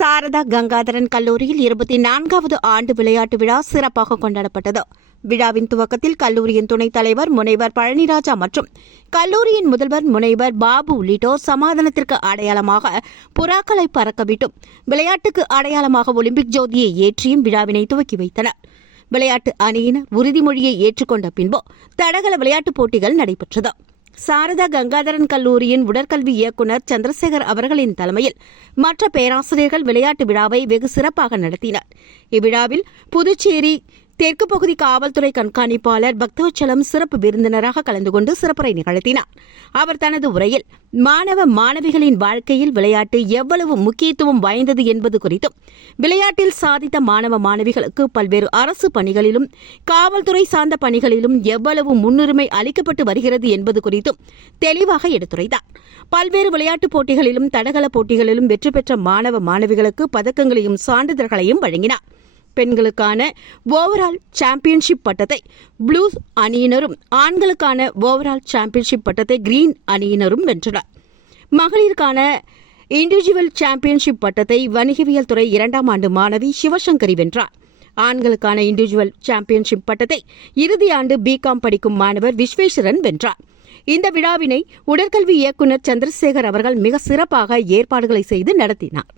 சாரதா கங்காதரன் கல்லூரியில் 24வது ஆண்டு விளையாட்டு விழா சிறப்பாக கொண்டாடப்பட்டது. விழாவின் துவக்கத்தில் கல்லூரியின் துணைத் தலைவர் முனைவர் பழனிராஜா மற்றும் கல்லூரியின் முதல்வர் முனைவர் பாபு உள்ளிட்டோர் சமாதானத்திற்கு அடையாளமாக புறாக்களை பறக்கவிட்டும் விளையாட்டுக்கு அடையாளமாக ஒலிம்பிக் ஜோதியை ஏற்றியும் விழாவினை துவக்கி வைத்தனர். விளையாட்டு அணியினர் உறுதிமொழியை ஏற்றுக்கொண்ட பின்பு தடகள விளையாட்டுப் போட்டிகள் நடைபெற்றது. சாரதா கங்காதரன் கல்லூரியின் உடற்கல்வி இயக்குநர் சந்திரசேகர் அவர்களின் தலைமையில் மற்ற பேராசிரியர்கள் விளையாட்டு விழாவை வெகு சிறப்பாக நடத்தினர். இவ்விழாவில் புதுச்சேரி தெற்கு பகுதி காவல்துறை கண்காணிப்பாளர் பக்தவச்சலம் சிறப்பு விருந்தினராக கலந்து கொண்டு சிறப்புரை நிகழ்த்தினார். அவர் தனது உரையில் மாணவ மாணவிகளின் வாழ்க்கையில் விளையாட்டு எவ்வளவு முக்கியத்துவம் வாய்ந்தது என்பது குறித்தும், விளையாட்டில் சாதித்த மாணவ மாணவிகளுக்கு பல்வேறு அரசு பணிகளிலும் காவல்துறை சார்ந்த பணிகளிலும் எவ்வளவு முன்னுரிமை அளிக்கப்பட்டு வருகிறது என்பது குறித்தும் தெளிவாக எடுத்துரைத்தார். பல்வேறு விளையாட்டுப் போட்டிகளிலும் தடகள போட்டிகளிலும் வெற்றி பெற்ற மாணவ மாணவிகளுக்கு பதக்கங்களையும் சான்றிதழ்களையும் வழங்கினார். பெண்களுக்கான ஓவரால் சாம்பியன்ஷிப் பட்டத்தை ப்ளூ அணியினரும், ஆண்களுக்கான ஓவரால் சாம்பியன்ஷிப் பட்டத்தை கிரீன் அணியினரும் வென்றனர். மகளிருக்கான இண்டிவிஜுவல் சாம்பியன்ஷிப் பட்டத்தை வணிகவியல் துறை 2ஆம் ஆண்டு மாணவி சிவசங்கரி வென்றார். ஆண்களுக்கான இண்டிவிஜுவல் சாம்பியன்ஷிப் பட்டத்தை இறுதி ஆண்டு பிகாம் படிக்கும் மாணவர் விஸ்வேஸ்வரன் வென்றார். இந்த விழாவினை உடற்கல்வி இயக்குநர் சந்திரசேகர் அவர்கள் மிக சிறப்பாக ஏற்பாடுகளை செய்து நடத்தினார்.